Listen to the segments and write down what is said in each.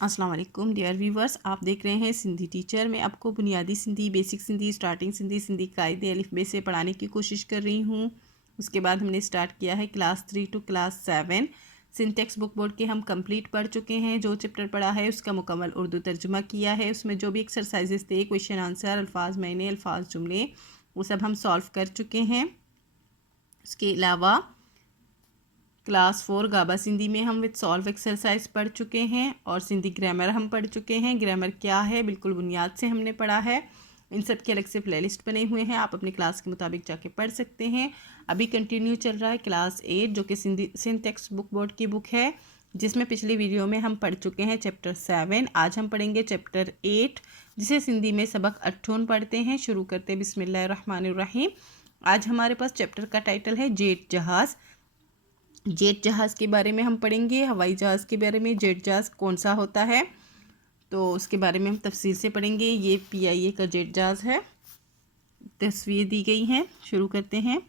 अस्सलाम वालेकुम dear viewers, आप देख रहे हैं सिंधी टीचर। मैं आपको बुनियादी सिंधी, बेसिक सिंधी, स्टार्टिंग सिंधी, सिंधी कायदे अलिफ बे से पढ़ाने की कोशिश कर रही हूँ। उसके बाद हमने स्टार्ट किया है class 3 to class 7। Syntax book board के हम कंप्लीट पढ़ चुके हैं। जो चैप्टर पढ़ा है उसका मुकम्मल उर्दू तर्जुमा किया है। उसमें जो भी एक्सरसाइजेस थे, क्वेश्चन आंसर, अल्फाज मायने, अल्फाज जुमले, वो सब हम सॉल्व कर चुके हैं। उसके अलावा क्लास 4 गाबा सिंधी में हम विद सॉल्व एक्सरसाइज पढ़ चुके हैं और सिंधी ग्रामर हम पढ़ चुके हैं। ग्रामर क्या है बिल्कुल बुनियाद से हमने पढ़ा है। इन सब के अलग से प्लेलिस्ट बने हुए हैं, आप अपनी क्लास के मुताबिक जाके पढ़ सकते हैं। अभी कंटिन्यू चल रहा है क्लास 8, जो कि सिंटेक्स बुक बोर्ड की बुक है, जिसमें पिछली वीडियो में हम पढ़ चुके हैं चैप्टर 7। आज हम पढ़ेंगे चैप्टर 8, जिसे सिंधी में सबक 58 पढ़ते हैं। शुरू करते बिस्मिल्लाहिर्रहमानिर्रहीम। आज हमारे पास चैप्टर का टाइटल है जेट जहाज़। जेट जहाज़ के बारे में हम पढ़ेंगे, हवाई जहाज़ के बारे में। जेट जहाज़ कौन सा होता है तो उसके बारे में हम तफसील से पढ़ेंगे। ये PIA का जेट जहाज़ है, तस्वीर दी गई हैं। शुरू करते हैं।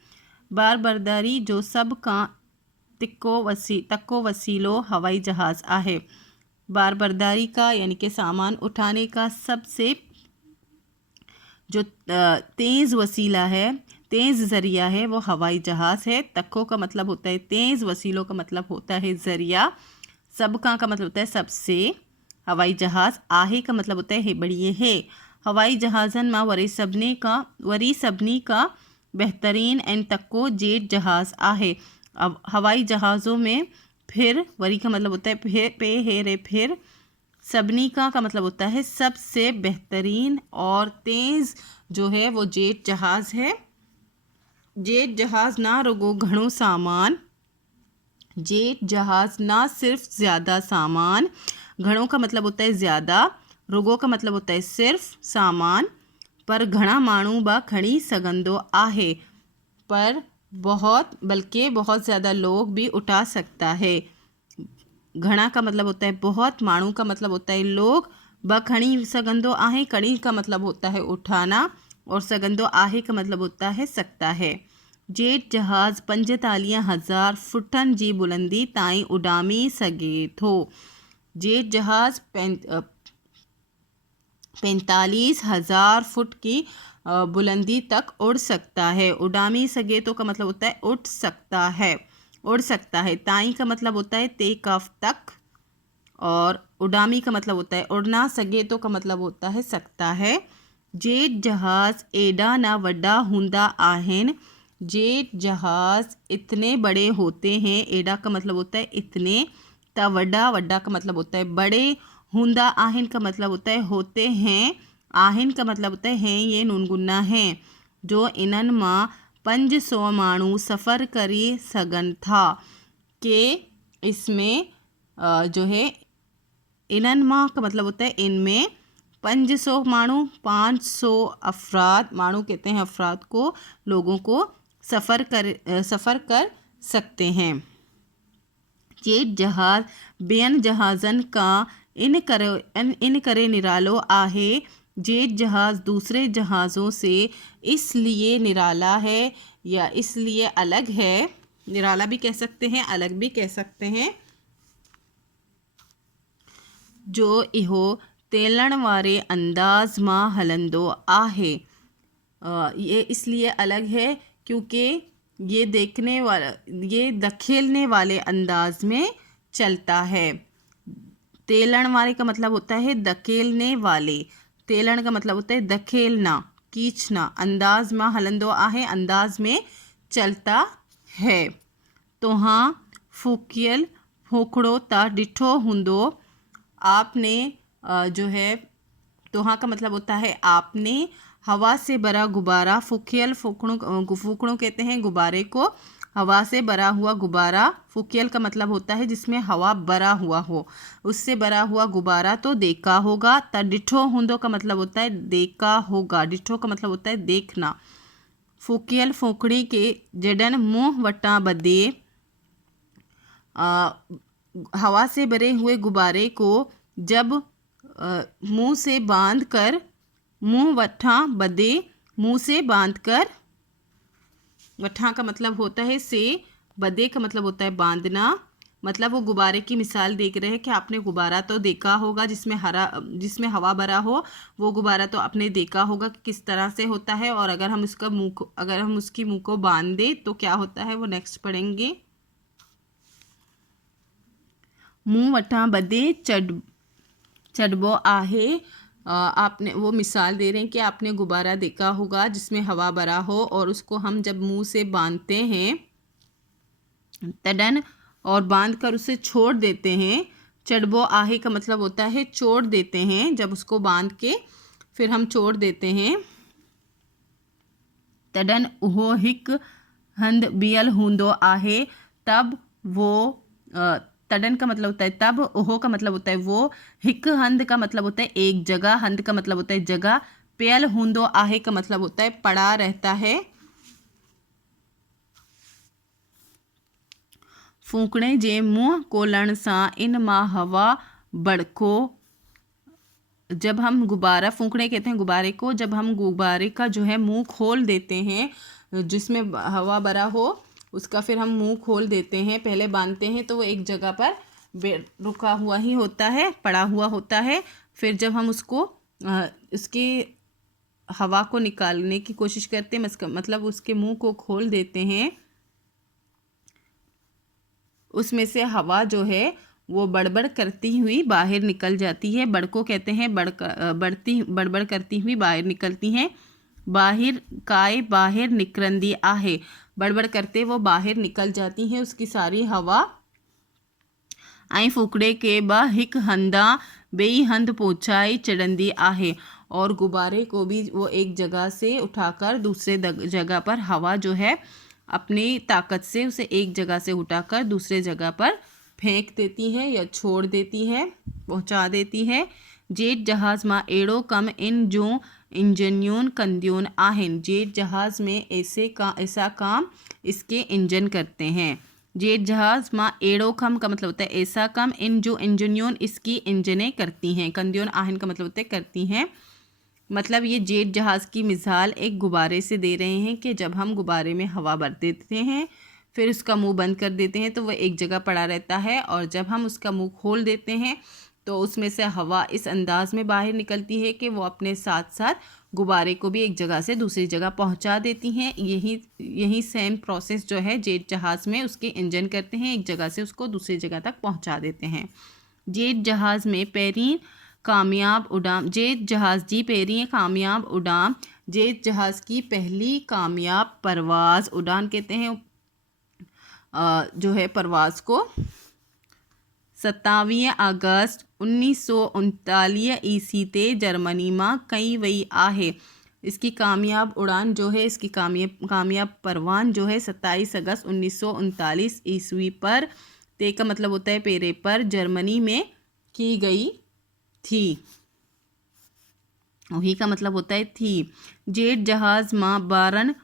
बार बरदारी जो सब का तक्को वसीलो हवाई जहाज़ आहे। बार बरदारी का यानी कि सामान उठाने का सबसे जो तेज़ वसीला है, तेज़ ज़रिया है, वो हवाई जहाज़ है। तक्को का मतलब होता है तेज़, वसीलों का मतलब होता है ज़रिया, सबका का मतलब होता है सबसे, हवाई जहाज़, आहे का मतलब होता है बड़िए है। हवाई जहाज़न माँ वरी सबनी का बेहतरीन एन तक्को जेट जहाज़ आहे। अब हवाई जहाज़ों में फिर वरी का मतलब होता है फिर सबनी का मतलब होता है सबसे बेहतरीन और तेज़ जो है वो जेट जहाज़ है। जेट जहाज़ ना रुगो घणो सामान, जेट जहाज़ ना सिर्फ ज़्यादा सामान, घणों का मतलब होता है ज़्यादा, रुगो का मतलब होता है सिर्फ सामान, पर घणा माण्हू बा खणी सघंदो आहे, पर बहुत बल्कि बहुत ज़्यादा लोग भी उठा सकता है। घणा का मतलब होता है बहुत, माण्हू का मतलब होता है लोग, ब खणी सघंदो आहे, खणी का मतलब होता है उठाना, और सघंदो आहे का मतलब होता है सकता है। जेट जहाज़ 45,000 फुटन जी बुलंदी ताईं उडामी सघे थो। जेट जहाज़ 45,000 फुट की बुलंदी तक उड़ सकता है। उडामी सगे तो का मतलब होता है उठ सकता है, उड़ सकता है। ताई का मतलब होता है टेक ऑफ तक, और उडामी का मतलब होता है उड़ना, सगे तो का मतलब होता है सकता है। जेट जहाज़ एडा ना वड्डा हुंदा आहिन। जेट जहाज़ इतने बड़े होते हैं, एडा का मतलब होता है इतने, ता वड्डा, वड्डा का मतलब होता है बड़े, हुंदा आहिन का मतलब होता है होते हैं, आहिन का मतलब होता है हैं, ये नूनगुन्ना हैं। जो इनन मां 500 माण्हू सफ़र करी सघन था, के इसमें जो है इनन मां का मतलब होता है इनमें, 500 माण्हू 500 अफराद, माण्हू कहते हैं अफराद को, लोगों को, सफ़र कर सकते हैं। जेट जहाज़ ॿियनि जहाज़न का इन करे निरालो आहे। जेट जहाज़ दूसरे जहाज़ों से इसलिए निराला है या इसलिए अलग है, निराला भी कह सकते हैं, अलग भी कह सकते हैं, जो इहो तेलण वारे अंदाज मां हलंदो आहे। ये इसलिए अलग है क्योंकि ये धकेलने वाले अंदाज में चलता है। तेलण वाले का मतलब होता है धकेलने वाले, तेलण का मतलब होता है धकेलना, खींचना, अंदाज मां हलंदो आहे, अंदाज में चलता है। तो हाँ फूकियल फोकड़ो ता डिठो हुंदो। आपने जो है, तो हाँ का मतलब होता है आपने, हवा से भरा गुब्बारा, फुकियल फूकड़ों कहते हैं गुब्बारे को, हवा से भरा हुआ गुब्बारा, फुकियल का मतलब होता है जिसमें हवा भरा हुआ हो, उससे भरा हुआ गुब्बारा तो देखा होगा। त डिठो हुंदो का मतलब होता है देखा होगा, डिठो का मतलब होता है देखना। फुकियल फोकड़ी के जडन मुंह वटा बदे, हवा से भरे हुए गुब्बारे को जब मुंह से बांध कर, मुंह वठा बदे, मुंह से बांध कर, वठा का मतलब होता है से, बदे का मतलब होता है बांधना, मतलब वो गुब्बारे की मिसाल देख रहे हैं कि आपने गुब्बारा तो देखा होगा जिसमें हवा भरा हो, वो गुब्बारा तो आपने देखा होगा कि किस तरह से होता है। और अगर हम उसकी मुंह को बांध दें तो क्या होता है, वो नेक्स्ट पढ़ेंगे। मुंह वटा बदे चढ़बो आहे। आपने वो मिसाल दे रहे हैं कि आपने गुब्बारा देखा होगा जिसमें हवा भरा हो और उसको हम जब मुंह से बांधते हैं तडन और बांध कर उसे छोड़ देते हैं। चढ़बो आहे का मतलब होता है छोड़ देते हैं, जब उसको बांध के फिर हम छोड़ देते हैं। तडन उहो हिक हंद बियल हूंदो आहे, तब वो तडन का मतलब होता है तब, ओहो का मतलब होता है वो, हिक हंद का मतलब होता है एक जगह, हंद का मतलब होता है जगह, पेयल हूंदो आहे का मतलब होता है पड़ा रहता है। फूकणे जे मुंह खोलण सां इन मां हवा बड़को। जब हम गुब्बारा फूंकने कहते हैं गुब्बारे को, जब हम गुब्बारे का जो है मुंह खोल देते हैं, जिसमें हवा भरा हो उसका फिर हम मुंह खोल देते हैं, पहले बांधते हैं तो वो एक जगह पर रुका हुआ ही होता है, पड़ा हुआ होता है। फिर जब हम उसकी हवा को निकालने की कोशिश करते हैं, मतलब उसके मुंह को खोल देते हैं, उसमें से हवा जो है वो बड़बड़ करती हुई बाहर निकल जाती है। बड़को कहते हैं बड़बड़ करती हुई बाहर निकलती हैं। बाहर निकरंदी आहे, बड़बड़ करते वो बाहर निकल जाती हैं उसकी सारी हवा। आई फूकड़े के बा हिक हंदा बेई हंद पहुँचाई चढ़ंदी आहे, और गुब्बारे को भी वो एक जगह से उठाकर दूसरे जगह पर हवा जो है अपनी ताकत से उसे एक जगह से उठाकर दूसरे जगह पर फेंक देती है या छोड़ देती है, पहुंचा देती है। जेट जहाज़ में एड़ो कम इन जो इंजन्यून कंद्यून आहिन, जेट जहाज़ में ऐसा काम इसके इंजन करते हैं। जेट जहाज़ में एड़ो कम का मतलब होता है ऐसा कम, इन जो इंजन्यून इसकी इंजनें करती हैं, कंद्यून आहिन का मतलब होता है करती हैं। मतलब ये जेट जहाज़ की मिसाल एक गुब्बारे से दे रहे हैं कि जब हम गुब्बारे में हवा भर देते हैं फिर उसका मुंह बंद कर देते हैं तो वह एक जगह पड़ा रहता है, और जब हम उसका मुंह खोल देते हैं तो उसमें से हवा इस अंदाज में बाहर निकलती है कि वो अपने साथ साथ गुब्बारे को भी एक जगह से दूसरी जगह पहुंचा देती हैं। यही सेम प्रोसेस जो है जेट जहाज़ में उसके इंजन करते हैं, एक जगह से उसको दूसरी जगह तक पहुंचा देते हैं। जेट जहाज़ में पैरी कामयाब उड़ान, जेट जहाज़ जी पैरी कामयाब उड़ान, जेट जहाज़ की पहली कामयाब परवाज़, उड़ान कहते हैं जो है परवाज़ को। 27 अगस्त 1939 ईस्वी ते जर्मनी में कई वई आहे। इसकी कामयाब उड़ान जो है, इसकी कामयाब परवान जो है 27 अगस्त 1939 ईस्वी पर, ते का मतलब होता है पेरे पर, जर्मनी में की गई थी। वही का मतलब होता है थी। जेट जहाज़ में 12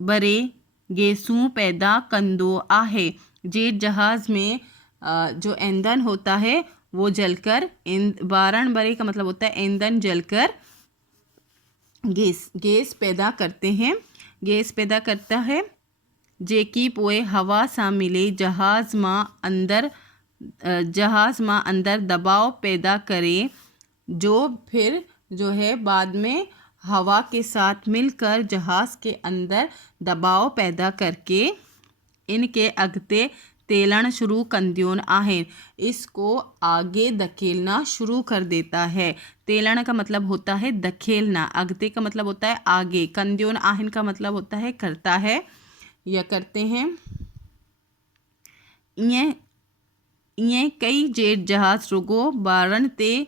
बड़े गैसूं पैदा कंदो आहे। जेट जहाज़ में जो ईंधन होता है वो जलकर, 12 बड़े का मतलब होता है ईंधन जलकर गैस पैदा करते हैं, गैस पैदा करता है। जेकी पोए हवा सा मिले जहाज़ में अंदर दबाव पैदा करे, जो फिर जो है बाद में हवा के साथ मिलकर जहाज़ के अंदर दबाव पैदा करके इनके अगते तेलन शुरू कंद्यून आहे, इसको आगे धकेलना शुरू कर देता है। तेलन का मतलब होता है धकेलना, अगते का मतलब होता है आगे, कंद्यून आहिन का मतलब होता है करता है या करते हैं। ये कई जेट जहाज़ रुगो बारन ते,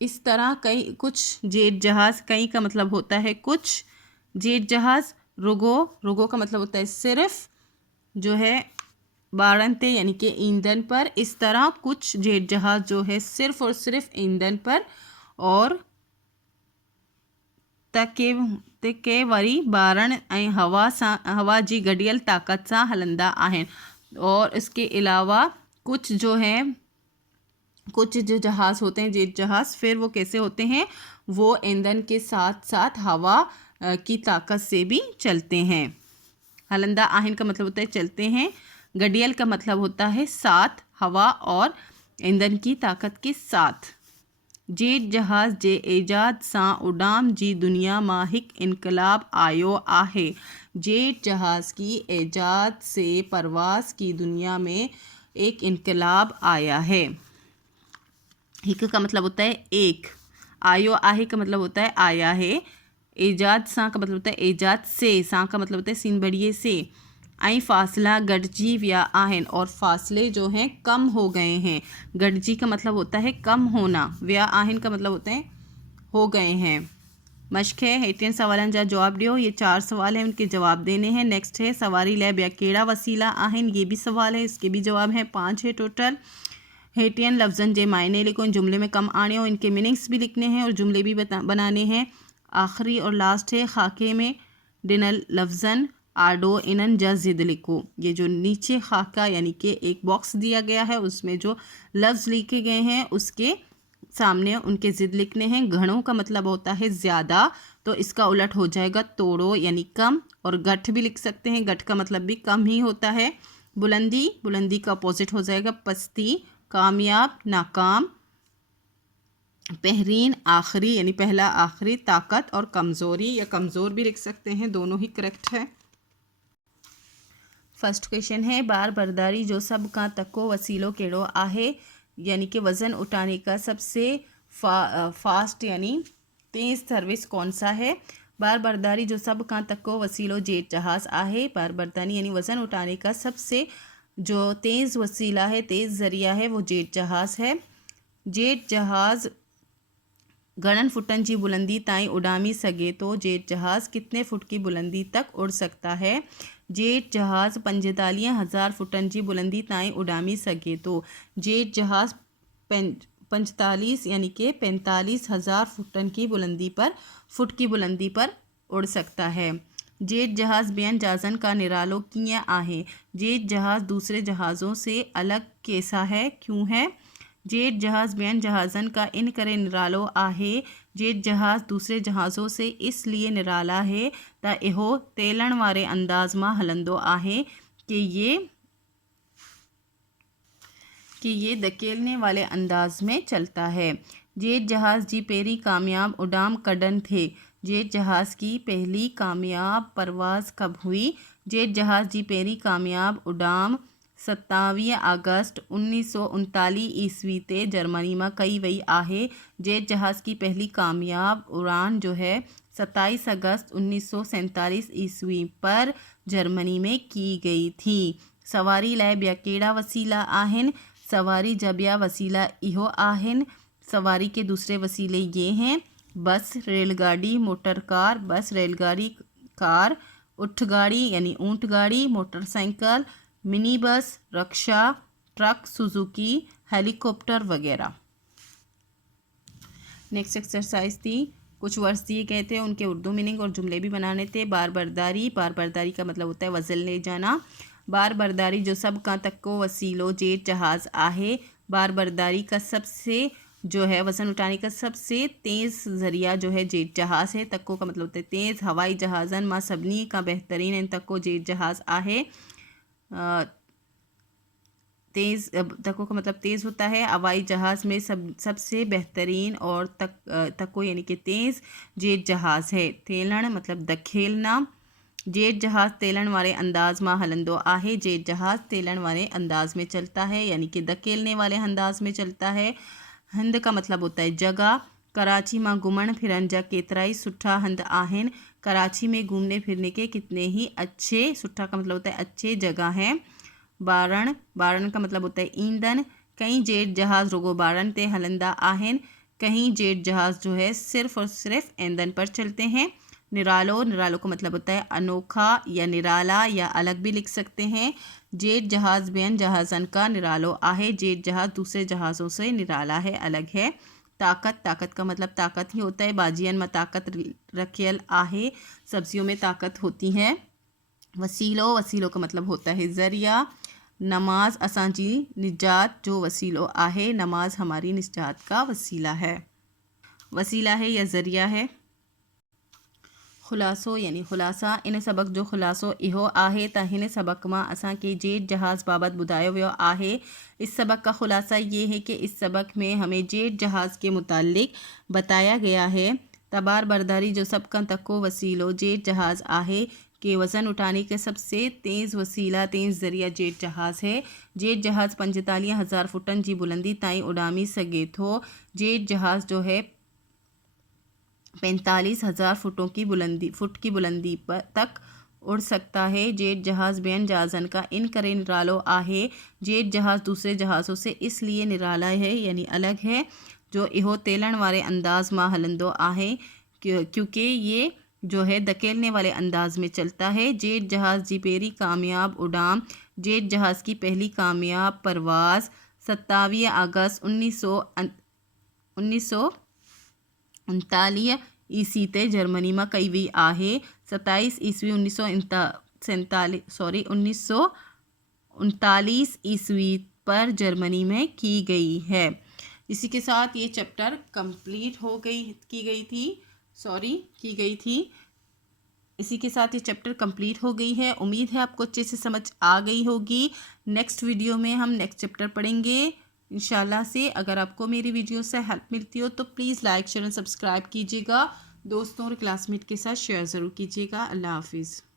इस तरह कुछ जेट जहाज़, कई का मतलब होता है कुछ, जेट जहाज़ रुगो का मतलब होता है सिर्फ जो है, बारन ते यानी कि ईंधन पर, इस तरह कुछ जेट जहाज़ जो है सिर्फ और सिर्फ ईंधन पर और तके वरी बारन ऐं हवा जी गडियल ताक़त सां हलंदा आहिनि। और इसके अलावा कुछ जो जहाज़ होते हैं जेट जहाज़, फिर वो कैसे होते हैं, वो ईंधन के साथ साथ हवा की ताकत से भी चलते हैं। हलंदा आहिन का मतलब होता है चलते हैं, गडियल का मतलब होता है साथ, हवा और ईंधन की ताकत के साथ। जेट जहाज़ जे ईजाद सां उडाम जी दुनिया मां हिक इनकलाब आयो आहे। जेट जहाज़ की ईजाद से परवास की दुनिया में एक इनकलाब आया है। हिक का मतलब होता है एक, आयो आहे का मतलब होता है आया है, ईजाद सां का मतलब होता है ईजाद से, सां का मतलब होता है सीन बढ़िए से, आई फासला गडजी व्या आहिन और फासले जो हैं कम हो गए हैं। गडजी का मतलब होता है कम होना, व्या आहिन का मतलब होता है हो गए हैं। मश्क है, 18 सवालन जा जवाब दियो। ये 4 सवाल हैं, उनके जवाब देने हैं। नेक्स्ट है सवारी लैब या केड़ा वसीला आहिन, ये भी सवाल है, इसके भी जवाब हैं। 5 है टोटल। हेटियन लफ्ज़न जे मायने लिखो, इन जुमले में कम आने हो, इनके मीनिंग्स भी लिखने हैं और जुमले भी बनाने हैं। आखिरी और लास्ट है खाके में डिनल लफ्ज़न आडो इनन जा ज़िद लिखो। ये जो नीचे खाका यानी कि एक बॉक्स दिया गया है उसमें जो लफ्ज़ लिखे गए हैं उसके सामने उनके ज़िद लिखने हैं। घणों का मतलब होता है ज़्यादा, तो इसका उलट हो जाएगा तोड़ो यानी कम, और गठ भी लिख सकते हैं, गठ का मतलब भी कम ही होता है। बुलंदी, बुलंदी का अपोजिट हो जाएगा पस्ती। कामयाब, नाकाम। बेहरीन, आखिरी यानी पहला आखिरी। ताकत और कमज़ोरी या कमज़ोर भी लिख सकते हैं, दोनों ही करेक्ट है। फर्स्ट क्वेश्चन है बार बर्दारी जो सब का तको वसीलो केड़ो आहे, यानी कि वज़न उठाने का सबसे फास्ट यानी तेज़ सर्विस कौन सा है। बार बर्दारी जो सब का तको वसीलो जेट जहाज़ आहे। बार बर्दानी यानी वज़न उठाने का सबसे जो तेज़ वसीला है, तेज़ ज़रिया है, वो जेट जहाज़ है। जेट जहाज़ घणन फुटन जी बुलंदी ताईं उडामी सके तो जेट जहाज़ कितने फुट की बुलंदी तक उड़ सकता है। जेट जहाज़ 45,000 फुटन जी बुलंदी ताईं उडामी सके तो जेट जहाज़ 45 यानी कि 45,000 फुटन की बुलंदी पर फुट की बुलंदी पर उड़ सकता है। जेट जहाज़ ॿियनि जहाज़न का निरालो कीअं आहे। जेट जहाज़ दूसरे जहाज़ों से अलग कैसा है, क्यों है। जेट जहाज़ ॿियनि जहाज़न का इन करे निरालो आहे। जेट जहाज़ दूसरे जहाज़ों से इसलिए निराला है त इहो तेलण वारे अंदाज़ मां हलंदो आहे कि ये धकेलने वाले अंदाज में चलता है। जेट जहाज़ जी पहिरीं कामयाब उडाम कॾनि थे। जेट जहाज़ की पहली कामयाब परवाज़ कब हुई। जेट जहाज़ जी पहिरीं कामयाब उडाम 27 अगस्त 1939 ईस्वी ते जर्मनी में कई वई आहे। जेट जहाज़ की पहली कामयाब उड़ान जो है 27 अगस्त 1947 ईस्वी पर जर्मनी में की गई थी। सवारी लाइ ॿिया कहिड़ा वसीला आहिनि। सवारी जा ॿिया वसीला इहो आहिनि। सवारी के दूसरे वसीले ये हैं बस, रेलगाड़ी, मोटर कार। बस, रेलगाड़ी, कार। ऊँट गाड़ी यानी ऊँट गाड़ी, मोटरसाइकिल, मिनी बस, रक्षा, ट्रक, सुजुकी, हेलीकॉप्टर वगैरह। नेक्स्ट एक्सरसाइज थी, कुछ वर्ड्स दिए गए थे, उनके उर्दू मीनिंग और जुमले भी बनाने थे। बार बर्दारी, बार बर्दारी का मतलब होता है वज़न ले जाना। बार बर्दारी जो सब का तको वसीलो जेट जहाज़ आहे। बार बर्दारी का सबसे जो है वज़न उठाने का सबसे तेज़ ज़रिया जो है जेट जहाज़ है। तको का मतलब होता है तेज़। हवाई जहाज़न मां सभिनी का बेहतरीन इन तको जेट जहाज़ आहे। तेज़, तको का मतलब तेज़ होता है। हवाई जहाज़ में सबसे बेहतरीन और तको यानी कि तेज़ जेट जहाज़ है। तेलण मतलब धकेलना। जेट जहाज़ तेलण वारे अंदाज़ मां हलंदो आहे। जेट जहाज़ तेलण वाले अंदाज़ में चलता है यानी कि धकेलने वाले अंदाज़ में चलता है। हंध का मतलब होता है जगह। कराची मां घुमण फिरण जा केतिरा ई सुठा हंध आहिनि। कराची में घूमने फिरने के कितने ही अच्छे, सुठा का मतलब होता है अच्छे जगह हैं। बारण, बारण का मतलब होता है ईंधन। कई जेट जहाज़ रुगो बारण ते हलंदा आहिनि। कहीं जेट जहाज़ जो है सिर्फ और सिर्फ ईंधन पर चलते हैं। निरालो, निरालो का मतलब होता है अनोखा या निराला या अलग भी लिख सकते हैं। जेट जहाज़ ॿियनि जहाज़न का निरालो आहे। जेट जहाज़ दूसरे जहाज़ों से निराला है, अलग है। ताकत, ताकत का मतलब ताकत ही होता है। बाजियन में ताकत रखियल आहे, सब्जियों में ताकत होती है। वसीलो, वसीलो का मतलब होता है ज़रिया। नमाज असांजी निजात जो वसीलो आहे। नमाज हमारी निजात का वसीला है। वसीला है या ज़रिया है। खुलासो यानी खुलासा। इन सबक जो खुलासो इहो आहे त हिन सबक मां असांखे जेट जहाज़ बाबत ॿुधायो वियो आहे। इस सबक का खुलासा ये है कि इस सबक में हमें जेट जहाज़ के मुतालिक बताया गया है त बार बरदारी जो सब खां तको वसीलो जेट जहाज़ आहे कि वज़न उठाने के सबसे तेज़ वसीला तेज़ ज़रिया जेट जहाज़ है। जेट जहाज़ 45,000 फुटन जी बुलंदी ताईं उॾामी सघे थो। जेट जहाज़ जो है 45,000 फुट की बुलंदी पर तक उड़ सकता है। जेट जहाज़ ॿियनि जहाज़नि का इन करे निरालो आहे। जेट जहाज़ दूसरे जहाज़ों से इसलिए निराला है यानी अलग है जो इहो तेलण वारे अंदाज़ में हलंदो आहे क्योंकि ये जो है धकेलने वाले अंदाज में चलता है। जेट जहाज़ जी पहिरीं कामयाब उड़ान जेट जहाज़ की पहली कामयाब परवाज़ 27 अगस्त 1939 ईस्वी ते जर्मनी में कई हुई आहे। 27 ईस्वी 1939 ईस्वी पर जर्मनी में की गई है। इसी के साथ ये चैप्टर कंप्लीट की गई थी। इसी के साथ ये चैप्टर कंप्लीट हो गई है। उम्मीद है आपको अच्छे से समझ आ गई होगी। नेक्स्ट वीडियो में हम नेक्स्ट चैप्टर पढ़ेंगे इंशाल्लाह से। अगर आपको मेरी वीडियो से हेल्प मिलती हो तो प्लीज़ लाइक शेयर और सब्सक्राइब कीजिएगा। दोस्तों और क्लासमेट के साथ शेयर ज़रूर कीजिएगा। अल्लाह हाफिज़।